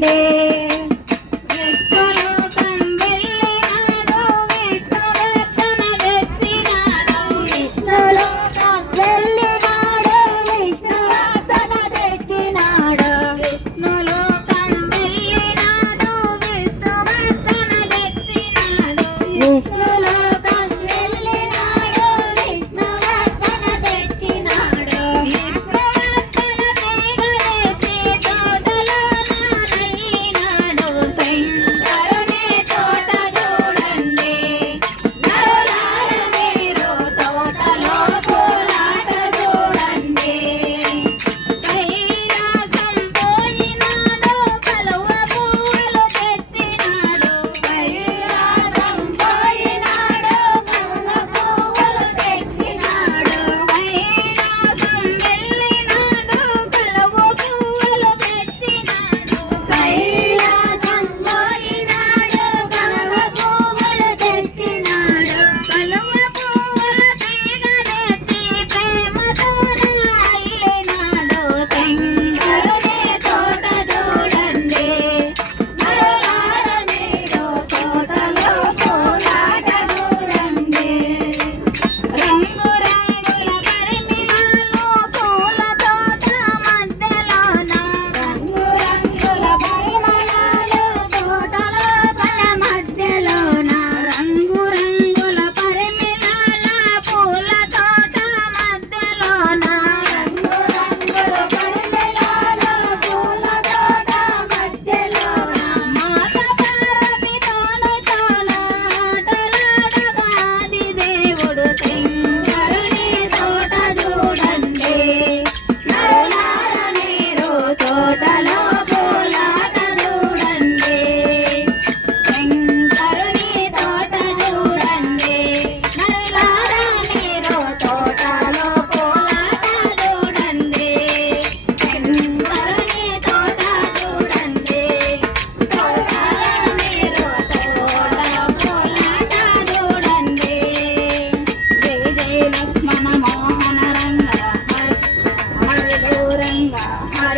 で